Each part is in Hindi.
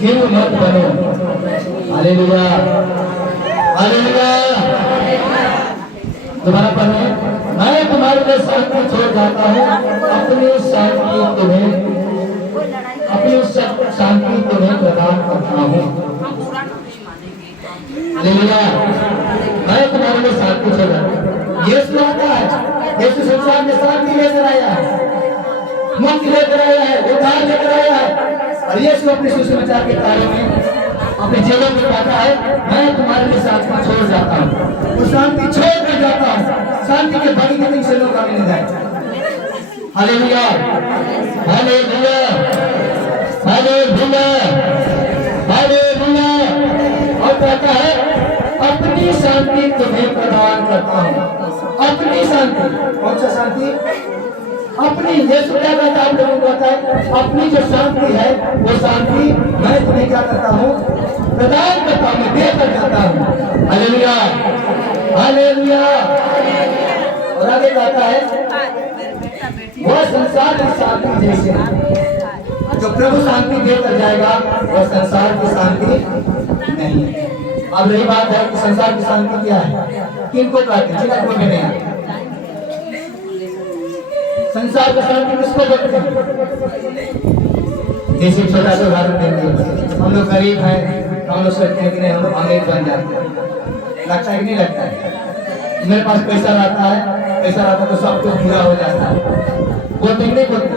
हिंद मत बनो। Hallelujah hallelujah. तुम्हारा पढ़े, मैं तुम्हारे लिए शांति छोड़ जाता हूँ, अपनी शांति तुम्हें प्रदान करता हूँ। हालेलुया। मैं तुम्हारे लिए शांति छोड़ जाता हूँ। यीशु आता है, यीशु संसार में शांति लेकर आया है, मुक्ति लेकर आया है, उद्धार लेकर आया है। और यीशु अपने सुसमाचार के कार्य में अपने चेलों को कहता है, मैं तुम्हारे लिए शांति छोड़ जाता हूँ। वो शांति छोड़ कर जाता हूँ, शांति के बगीचे में चेलों का मिल जाए। Hallelujah hallelujah hallelujah hallelujah. और कहता है, अपनी शांति तुम्हें प्रदान करता हूँ। अपनी शांति, कौन सा शांति? अपनी। यीशु क्या कहता है आप लोगों को? कहता है, अपनी जो शांति है वो शांति मैं तुम्हें क्या करता हूँ? प्रदान करता हूँ, मैं देकर जाता हूँ। Hallelujah hallelujah. और आगे कहता है, वह संसार की शांति जैसे जो प्रभु शांति देकर जाएगा, वह संसार की शांति नहीं है। अब रही बात है कि संसार की शांति क्या है, किनको कहते हैं? जिला को मैंने संसार की शांति किसको बोलते हैं? जैसे छोटा सा उदाहरण देंगे, हम लोग गरीब हैं, हम लोग सोचते हैं कि नहीं हम लोग अमीर बन जाते हैं। लगता है कि नहीं लगता है? मेरे पास पैसा रहता है, पैसा रहता है तो सब कुछ पूरा हो जाता है। बोलते नहीं बोलते?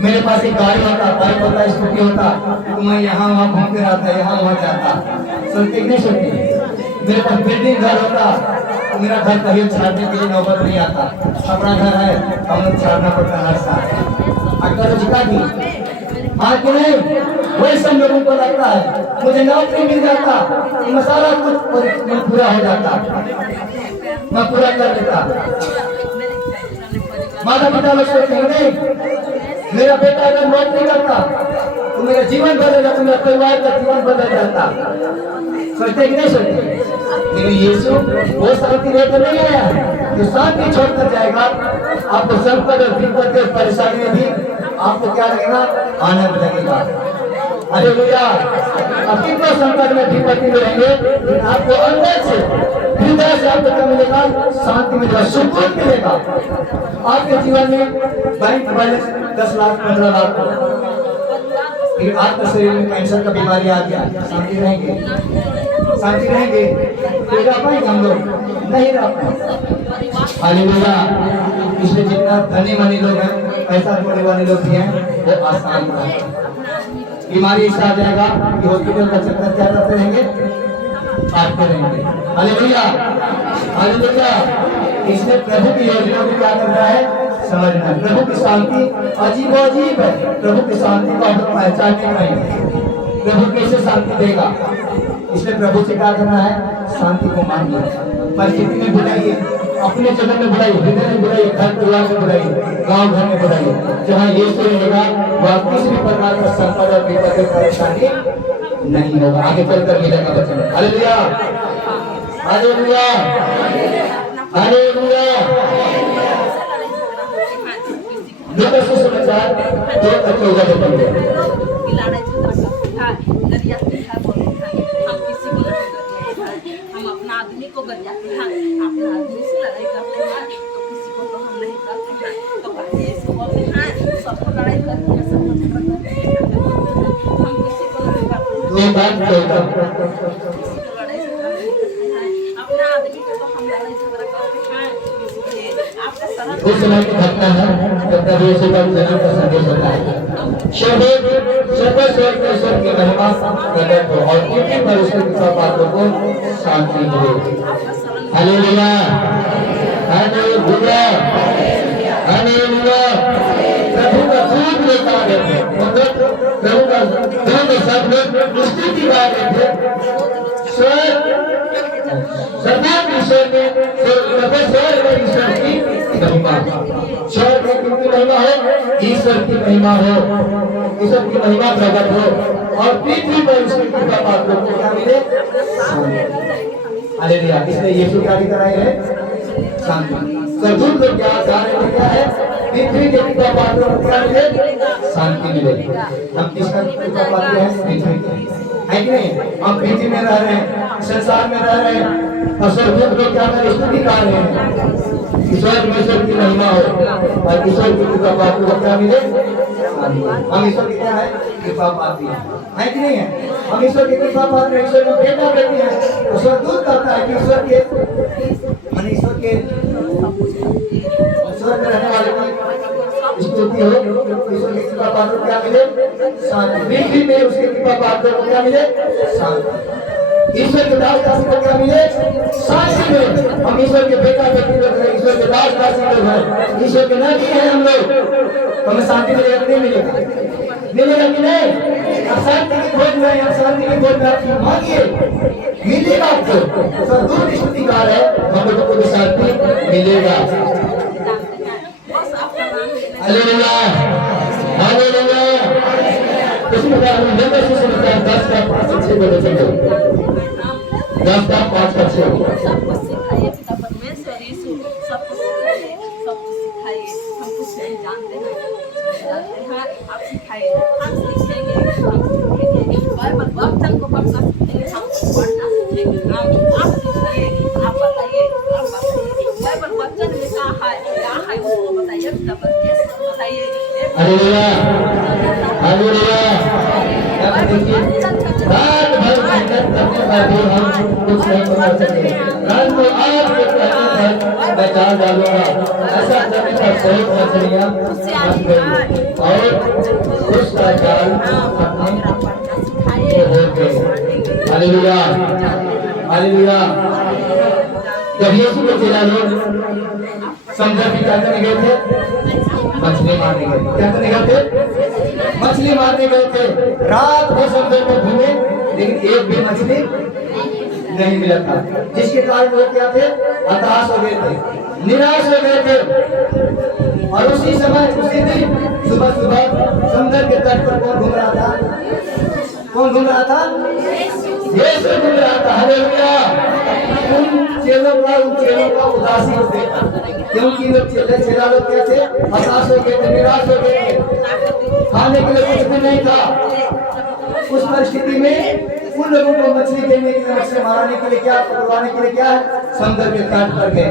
मेरे पास एक गाड़ी होता, बाइक होता, स्कूटी होता, तो मैं यहाँ वहाँ घूमते रहता, यहाँ वहाँ जाता। सोचते नहीं सोचते? मेरे पास बिल्डिंग घर होता तो मेरा घर कहीं छाड़ने के लिए नौबत नहीं आता। अपना घर है तो हम लोग छाड़ना पड़ता हर साल। अगर झुका दी हाँ कि नहीं? वही सब लोगों को लगता है मुझे नौकरी मिल जाता तो सारा कुछ पूरा हो जाता, मैं पूरा कर देता। माता पिता लोग सोचते हैं नहीं, मेरा बेटा अगर नौकरी करता तो मेरा जीवन बदल जाता, मेरा परिवार का जीवन बदल जाता। सोचते कि नहीं सोचते? लेकिन यीशु वो शांति लेकर नहीं आया जो शांति छोड़कर जाएगा। आपको संकट और विपत्ति और परेशानी में भी आपको क्या लगेगा? आनंद लगेगा। हालेलुया। आप कितना संकट में विपत्ति में रहेंगे, लेकिन आपको अंदर से हृदय से आपको क्या मिलेगा? शांति मिलेगा, सुकून मिलेगा। आपके जीवन में बैंक बैलेंस 10 लाख 15 लाख, फिर आपके शरीर में कैंसर का बीमारी आ गया, शांति रहेंगे? शांति रहेंगे? फिर रह पाएंगे हम लोग? नहीं रह पाएंगे। हालेलुया। इसलिए जितना धनी मनी लोग हैं, पैसा कमाने वाले लोग भी हैं, वो आसान है। बीमारी ऐसा आ जाएगा कि हॉस्पिटल का चक्कर क्या करते रहेंगे? काटते रहेंगे। Hallelujah hallelujah. इसलिए प्रभु की योजना को क्या करना है? समझना है। प्रभु की शांति अजीब अजीब है। प्रभु की शांति को हम पहचानने नहीं, प्रभु कैसे शांति देगा? इसलिए प्रभु से क्या करना है? शांति को मांगिए। परिस्थिति में बुलाइए, अपने जगह में बुलाइए, हृदय में बुलाइए, घर परिवार में बुलाइए, गांव घर में बुलाइए। जहाँ यीशु रहेगा वहाँ किसी भी प्रकार का संकट और विपत्ति परेशानी नहीं होगा। आगे चलकर मिलेगा वचन। Hallelujah hallelujah hallelujah. लूका सुसमाचार 2:14 हम अपना आदमी को गरियाते हैं, अपना आदमी से लड़ाई करते हैं तो किसी को तो हम नहीं करते हैं। तो पहले इसको बोलते हैं सबको लड़ाई करते हैं, सबको झगड़ा करते हैं, हम किसी को नहीं करते हैं, अपना आदमी को तो हम लड़ाई झगड़ा करते हैं। उस समय की घटना है जब प्रभु यीशु का जन्म का संदेश होता है। सर्वेश्वर की महिमा प्रकट हो और पृथ्वी पर उसके सब बातों को शांति मिले। Hallelujah hallelujah hallelujah. प्रभु का दूत लोग आ रहे थे, प्रभु का दूत सब लोग स्तुति गा रहे थे। सर्वोच्च ईश्वर में ईश्वर की महिमा, स्वर्ग में किसकी महिमा हो? ईश्वर की महिमा हो, ईश्वर की महिमा प्रकट हो और पृथ्वी पर उसकी कृपा पात्रों को क्या मिले? हालेलुया। इसलिए यीशु क्या लेकर आए हैं? शांति। सरदूत लोग क्या गा रहे थे? क्या है? पृथ्वी के कृपा पात्र को क्या मिले? शांति मिलेगी। हम किसका कृपा पात्र हैं? पृथ्वी के, है कि नहीं? हम पृथ्वी में रह रहे हैं, संसार में रह रहे हैं, और स्वर्ग लोग क्या कर स्तुति गा रहे हैं, ईश्वर ईश्वर की महिमा हो, और ईश्वर की कृपा पात्र को क्या मिले? हम ईश्वर की क्या है? कृपा पात्र है कि नहीं है? हम ईश्वर की कृपा पात्र, ईश्वर का बेटा बेटी है। ईश्वर दूत करता है कि ईश्वर के मन, ईश्वर के ईश्वर में रहने वाले की स्तुति हो, ईश्वर की कृपा पात्र को क्या मिले? शांति। पृथ्वी में उसकी कृपा पात्र को क्या मिले? शांति। ईश्वर के दास दासी को क्या मिले? शांति मिले। हम ईश्वर के बेटा बेटी लोग हैं, ईश्वर के दास दासी लोग हैं, ईश्वर के नबी हैं हम लोग, तो हमें शांति मिलेगा कि नहीं मिलेगा? मिलेगा कि नहीं? अब शांति की खोज में, अब शांति की खोज में आप मांगिए, मिलेगा आपको। सर दूर स्तुतिकार है, हम लोगों को भी शांति मिलेगा। Hallelujah, hallelujah. किसी प्रकार हम नंबर से सुनते 10 का 5 6 बोले चलो, 10 का 5 का 6 सबको सिखाइए पिता परमेश्वर यीशु, सबको सिखाइए, सबको सिखाइए। हम कुछ नहीं जानते हैं, आप सिखाइए, हम सीखेंगे, हम सीखेंगे। बाइबल वचन को पढ़ना सीखेंगे, हम पढ़ना सीखेंगे। आप सिखाइए, आप बताइए, आप बताइए। बाइबल वचन में क्या है उसको बताइए पिता परमेश्वर, बताइए। Hallelujah, hallelujah. अब देखिए, रात भर मेहनत करने पर भी हम कुछ नहीं कर सके। रात को आप के कहने पर मैं जान डालूंगा, ऐसा करने पर 100 मछलियां फंस गई और उसका जाल अपने हो गए। Hallelujah, hallelujah. जब यीशु के चेला लोग समुद्र में क्या करने गए थे? मछली मारने गए। क्या करने गए थे? मछली मारने गए थे। रात भर समुद्र में घूमे, लेकिन एक भी मछली नहीं मिला था, जिसके कारण वो क्या थे? हताश हो गए थे, निराश हो गए थे। और उसी समय, उसी दिन सुबह सुबह समुद्र के तट पर कौन घूम रहा था? कौन घूम रहा था? यीशु घूम रहा था। हालेलुया। उन चेलों का उदासी हो गया, क्योंकि लोग चेला लोग क्या थे? हताश हो गए थे, निराश हो गए थे, खाने के लिए कुछ भी नहीं था। उस परिस्थिति में उन लोगों को मछली देने के लिए, मछली मारने के लिए, क्या पकड़वाने के लिए क्या है? समुद्र के तट पर गए।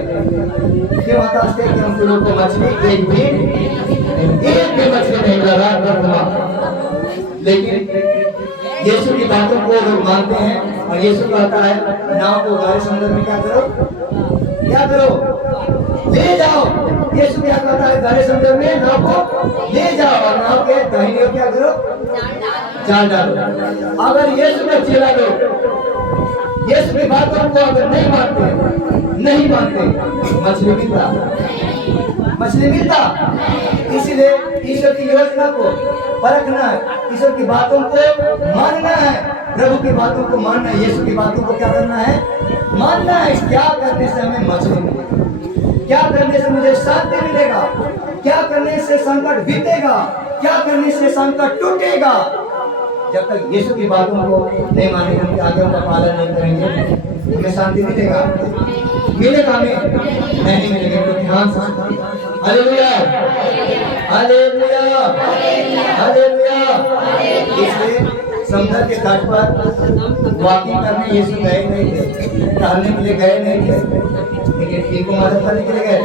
क्यों हताश थे? कि उन लोगों को मछली एक भी मछली नहीं लगा रहा। लेकिन यीशु की बातों को लोग मानते हैं, और यीशु कहता है नाव को गहरे समुद्र में क्या करो? क्या करो? ले जाओ। यीशु क्या कहता है? गहरे समुद्र में नाव को ले जाओ, और नाव के दाहिनी ओर क्या करो? जाल डालो। अगर यीशु का चेला लोग यीशु की बातों को अगर नहीं मानते, मछली मिलता। इसलिए ईश्वर की योजना को परखना है, ईश्वर की बातों को मानना है, प्रभु की बातों को मानना है, यीशु की बातों को क्या करना है? मानना है। क्या करने से हमें मछली मिलेगी? क्या करने से मुझे शांति मिलेगा? क्या करने से संकट बीतेगा? क्या करने से संकट टूटेगा? जब तक यीशु की बातों को नहीं मानेंगे, उनके आज्ञाओं का पालन नहीं करेंगे, हमें शांति मिलेगा? हमें नहीं मिलेगा। तो ध्यान से हालेलुया, हालेलुया, हालेलुया। इसलिए समुद्र के तट पर वॉकिंग करने यीशु गए नहीं थे, टहलने के लिए गए नहीं थे, लेकिन इनको मदद करने के लिए गए थे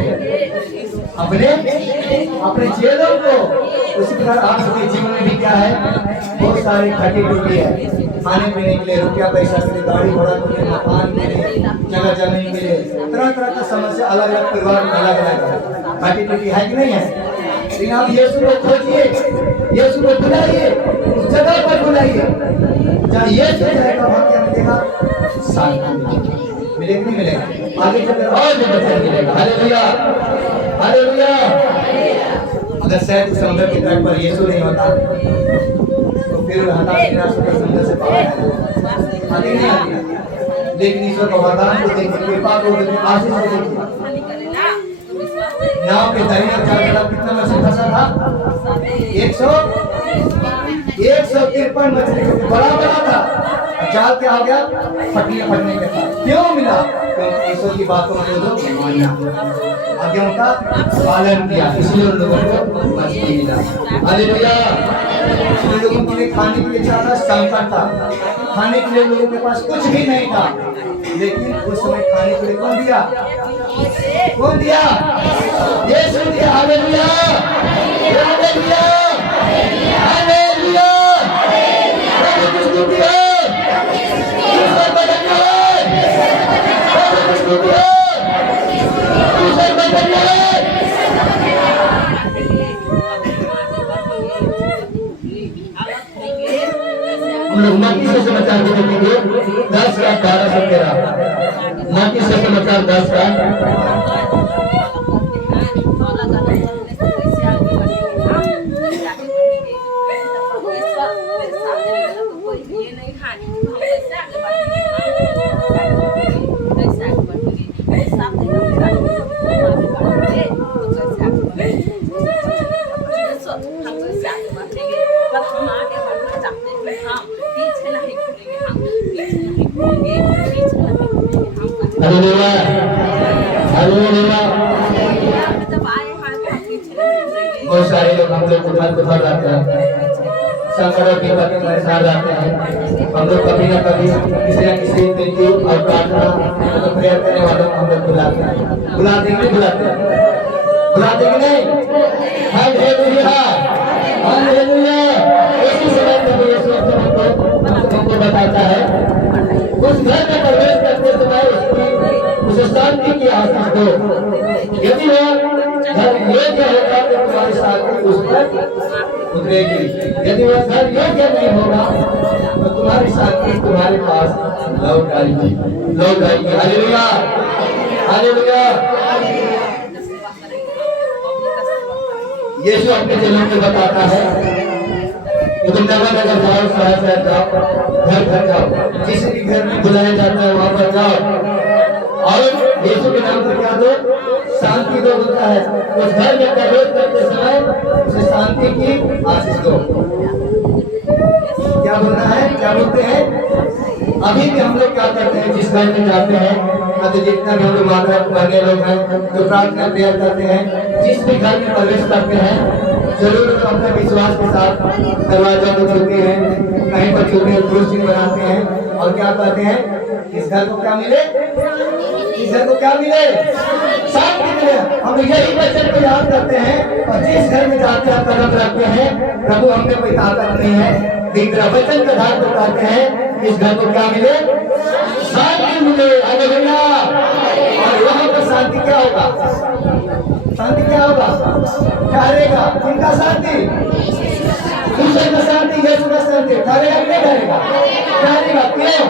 अपने चेलों को। उसी प्रकार आप सबके जीवन में भी क्या है? बहुत सारी खटी टूटी है, खाने पीने के लिए, रुपया पैसा के लिए, गाड़ी घोड़ा के लिए, मकान के लिए, जगह जमीन के लिए, तरह तरह का समस्या अलग अलग परिवार में अलग अलग खटी टूटी है कि नहीं है? लेकिन आप यीशु को खोजिए, यीशु को बुलाइए, उस जगह पर बुलाइए जहाँ यीशु जाएगा, वहाँ क्या मिलेगा? शांति मिलेगा, नहीं मिलेगा? आगे चलकर और भी वचन मिलेगा। Hallelujah, hallelujah. अगर शायद समुद्र के तट पर यीशु नहीं होता तो फिर हताश निराश होकर समुद्र से बाहर आती नहीं आती। लेकिन ईश्वर का वरदान को देखिए, कृपा को देखिए, आशीष को देखिए। नाव के दाहिने ओर कितना मछली फंसा था? 153 मछली, बड़ा था। अचाल क्या हो गया? फटने के बाद। क्यों मिला? क्योंकि ईश्वर की बातों में लोग माना, आज्ञाओं का पालन किया, इसलिए उन लोगों को मछली मिला। हालेलुया। उन लोगों के लिए खाने के लिए क्या था? संकट था। खाने के लिए लोगों के पास कुछ भी नहीं था, लेकिन उस समय खाने के लिए कौन दिया? कौन दिया? यीशु दिया। Hallelujah, hallelujah, hallelujah. प्रभु किसको दिया? ईश्वर बदल गया। प्रभु किसको दिया? ईश्वर बदल गया। हम लोग मत्ती से समाचार को देखेंगे 10:12-13। मत्ती से समाचार 10 का हालेलुया, हालेलुया। बहुत सारे लोग हम लोग उधर जाते हैं, संकटों के प्रति परेशान रहते हैं। हम लोग कभी न कभी किसी न किसी तरीके और प्रार्थना तो प्रेयर करने वालों को हम लोग बुलाते हैं। बुलाते नहीं? बुलाते कि नहीं? Hallelujah, hallelujah. इसी समय प्रभु यीशु हमको बताता है, उस घर में प्रवेश करते समय उस शांति की आशीष दो। यदि वह घर योग्य होगा तो तुम्हारी शांति उस पर उतरेगी। यदि वह घर योग्य नहीं होगा तो तुम्हारी शांति तुम्हारे पास लौट आएगी। Hallelujah, hallelujah. यीशु अपने चेलों को बताता है कि तुम नगर जाओ, शहर जाओ, घर जाओ, जिस भी घर में बुलाया जाता है वहां पर जाओ और यीशु के नाम पर क्या दो? शांति दो बोलता है। उस घर में प्रवेश करते समय उसे शांति की आशीष दो। क्या बोलना है? क्या बोलते हैं? अभी भी हम लोग क्या करते हैं? जिस घर में जाते हैं, तो जितना भी हम लोग मांगने लोग हैं जो प्रार्थना प्रेयर करते हैं, जिस भी घर में प्रवेश करते हैं जरूर अपने विश्वास के साथ दरवाजा को खोलते हैं, कहीं पर छूते हैं, क्रूस चिन्ह बनाते हैं और क्या कहते हैं? इस घर को क्या मिले? इस घर को क्या मिले? शांति मिले। हम यही वचन को याद करते हैं और जिस घर में जाते हैं कदम रखते हैं, प्रभु हमने कोई ताकत नहीं है, वचन के आधार पर कहते हैं इस घर को क्या मिले? शांति मिले। हालेलुया। और वहां पर शांति क्या होगा? शांति क्या होगा? ठहरेगा। किनका शांति? ईश्वर का शांति, यीशु का शांति ठहरेगा कि नहीं ठहरेगा? ठहरेगा। क्यों?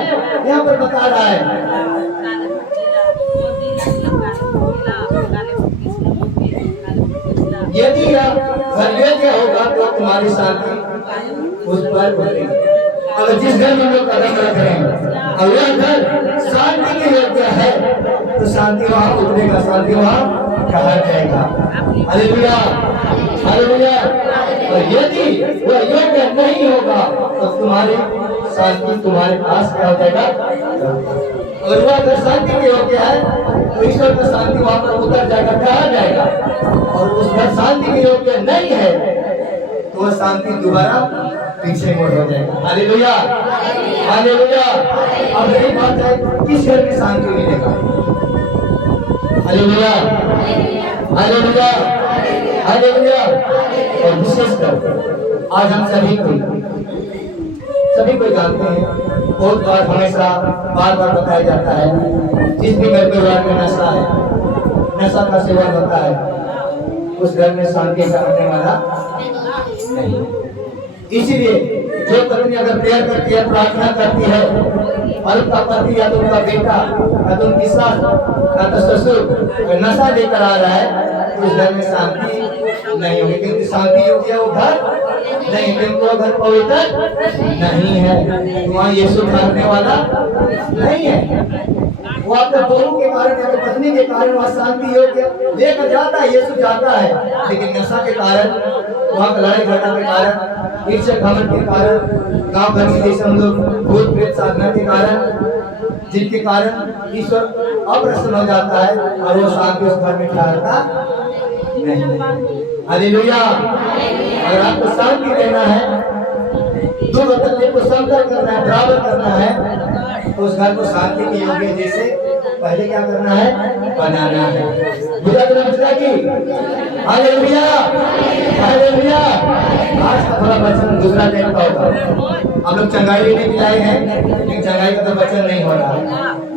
यहाँ पर बता रहा है, यदि यह घर योग्य होगा तो तुम्हारी शांति उस पर उतरेगी। अगर जिस घर में लोग कदम रख रहे हैं और वह घर शांति के योग्य है तो शांति वहां उतरेगा, शांति वहां ठहर जाएगा। Hallelujah, hallelujah. और यदि वह योग्य नहीं होगा तो तुम्हारी शांति तुम्हारे पास क्या हो जाएगा? अगर वह अगर शांति के योग्य है तो ईश्वर का शांति वहां पर उतर जाएगा, ठहर जाएगा। और उस घर शांति के योग्य नहीं है तो वह शांति दोबारा पीछे मुड़ हो जाएगा। Hallelujah, hallelujah. अब यही बात है, किस घर में शांति मिलेगा? Hallelujah, hallelujah, hallelujah. और विशेषकर आज हम सभी को जानते हैं, बहुत बार हमेशा बार बताया जाता है, जिस भी घर परिवार में नशा है, नशा का सेवन होता है, उस घर में शांति का रहने वाला नहीं। इसीलिए जो पत्नी अगर प्रेयर करती है, प्रार्थना करती है और उनका पति या तो उनका बेटा या तो उनकी सास या तो ससुर नशा लेकर आ रहा है तो उस घर में शांति नहीं होगी, क्योंकि शांति योग्य वो घर नहीं, क्योंकि वो घर पवित्र नहीं है, वहाँ यीशु ठहरने वाला नहीं है। वो अपने बहू के कारण, अपने पत्नी के कारण वहाँ शांति योग्य लेकर जाता है, यीशु जाता है, लेकिन नशा के कारण, वहाँ का लड़ाई झगड़ा के कारण, ईर्ष्या घमंड के कारण, गांव घर के जैसे हम लोग भूत प्रेत साधना के कारण, जिनके कारण ईश्वर अप्रसन्न हो जाता है और वो शांति उस घर में ठहरता नहीं। हालेलुया। अगर आपको शांति देना है, दुख तकलीफ को समझकर करना है, बराबर करना है, तो उस घर को शांति के योग्य जैसे पहले क्या करना है, बनाना है। बुझा तो बुझा की? Hallelujah, hallelujah. आज का थोड़ा वचन दूसरा टाइप का होगा। हम लोग चंगाई लेने के लाए हैं, लेकिन चंगाई का तो वचन नहीं हो रहा,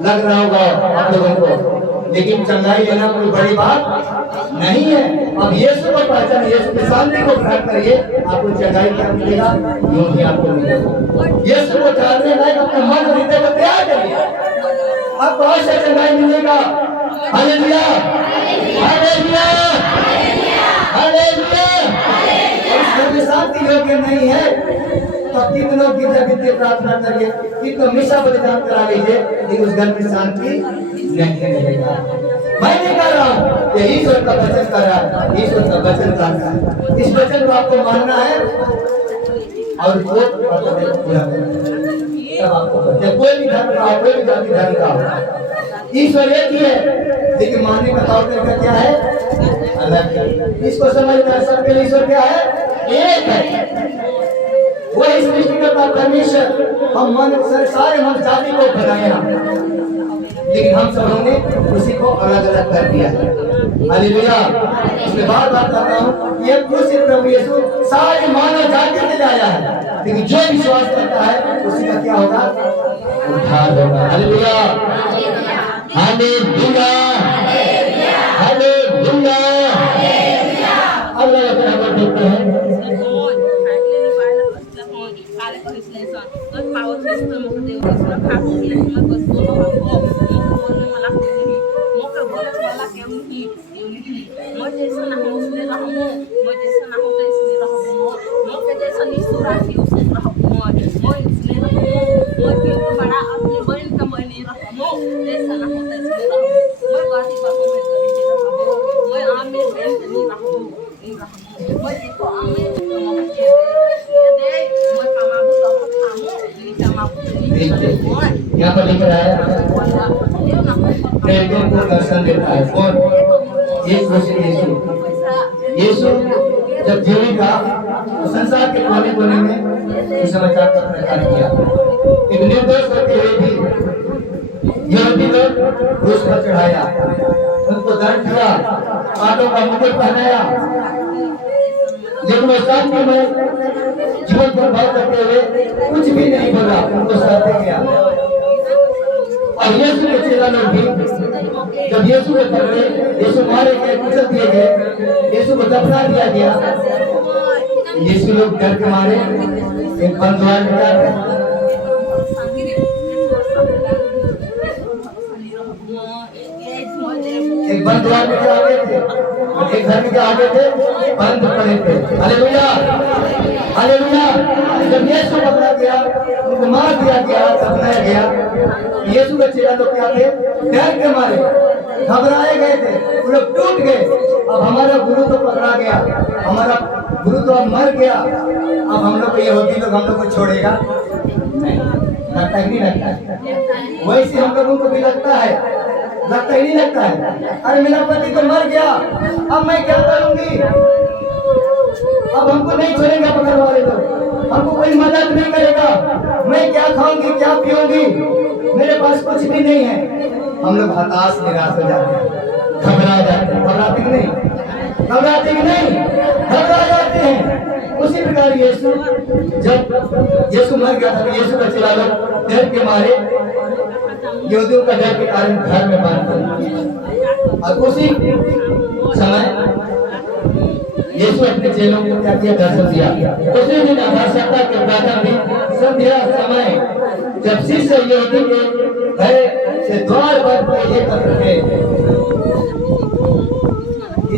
लग रहा होगा आप लोगों को, लेकिन चंगाई लेना कोई बड़ी बात नहीं है। अब यीशु को पहचान, यीशु की शांति को ग्रहण करिए, आपको चंगाई क्या मिलेगा, यूं ही आपको मिलेगा। यीशु को जानने लायक अपने मन और हृदय को तैयार करिए, आपको अवश्य चंगाई मिलेगा। Hallelujah, hallelujah, hallelujah. और इस शांति योग्य नहीं है तो कितनों गिरजा प्रार्थना करिए, कितनों मिशा बलिदान करा लीजिए, लेकिन उस घर में शांति नहीं मिलेगा। मैं नहीं कर रहा हूँ, ये ईश्वर का वचन कर रहा है, ईश्वर का वचन कर रहा है। इस वचन को आपको मानना है और वो पूरा तब आपको कोई भी धर्म का, कोई भी जाति धर्म का, ईश्वर एक ही है, लेकिन मानने का तौर तरीका क्या है, अलग है। इसको समझना है, सबके लिए ईश्वर क्या है, एक है। वही सृष्टिकर्ता परमेश्वर हम मन सारे मन जाति को बनाया, लेकिन हम सब ने उसी को अलग अलग कर दिया है। हालेलुया। इसमें बार बार कर रहा हूँ, ये क्रूस प्रभु यीशु सारे मानव जाति के लिए आया है, लेकिन जो विश्वास करता है उसी का क्या होगा, उद्धार होगा। Hallelujah, hallelujah, hallelujah. अल्लाह का नाम देखते हैं। यहाँ पर लिख रहा है, प्रेरितों को दर्शन देता है कौन, एक यीशु। यीशु जब जीवित था तो संसार के कोने कोने में समाचार का प्रचार किया। एक निर्दोष व्यक्ति हुए भी यहूदी लोग क्रूस पर चढ़ाया, उनको दंड दिया, कांटों का मुकुट पहनाया, लेकिन वो शांति में जीवन पर भाव करते हुए कुछ भी नहीं बोला, उनको सहते गया। और यीशु के चेला लोग भी जब यीशु को पकड़े, यीशु मारे गए, कुचल दिए गए, यीशु को दफना दिया गया, यीशु लोग डर के मारे एक बंद द्वार निकाल, एक बंद द्वार में आगे थे, एक घर के आगे थे, बंद पड़े थे। Hallelujah, hallelujah. जब यीशु पकड़ा गया, उनको मार दिया गया, दफनाया गया, यीशु के चेला लोग क्या थे, डर के मारे घबराए गए थे, वो लोग टूट गए। अब हमारा गुरु तो पकड़ा गया, हमारा गुरु तो अब मर गया, अब हम लोग यहूदी लोग हम लोग को छोड़ेगा नहीं, लगता ही नहीं लगता है। वैसे हम लोगों को भी लगता है, लगता ही नहीं लगता है। अरे मेरा पति तो मर गया, अब मैं क्या करूंगी, अब हमको नहीं छोड़ेगा पकड़ वाले लोग, हमको कोई मदद नहीं करेगा, मैं क्या खाऊंगी, क्या पीऊंगी, मेरे पास कुछ भी नहीं है। हम लोग हताश निराश हो जाते हैं, घबरा जाते हैं। घबराते कि नहीं, घबराते कि नहीं, घबरा जाते हैं। उसी प्रकार यीशु, जब यीशु मर गया था, यीशु का चेला लोग डर के मारे, यहूदियों का डर के कारण घर में बंद थे। और उसी समय यीशु अपने चेलों को क्या किया, दर्शन दिया। उसी दिन आवश्यकता के प्रातः भी संध्या समय जब शिष्य यहूदी के घर से द्वार पर एकत्र थे,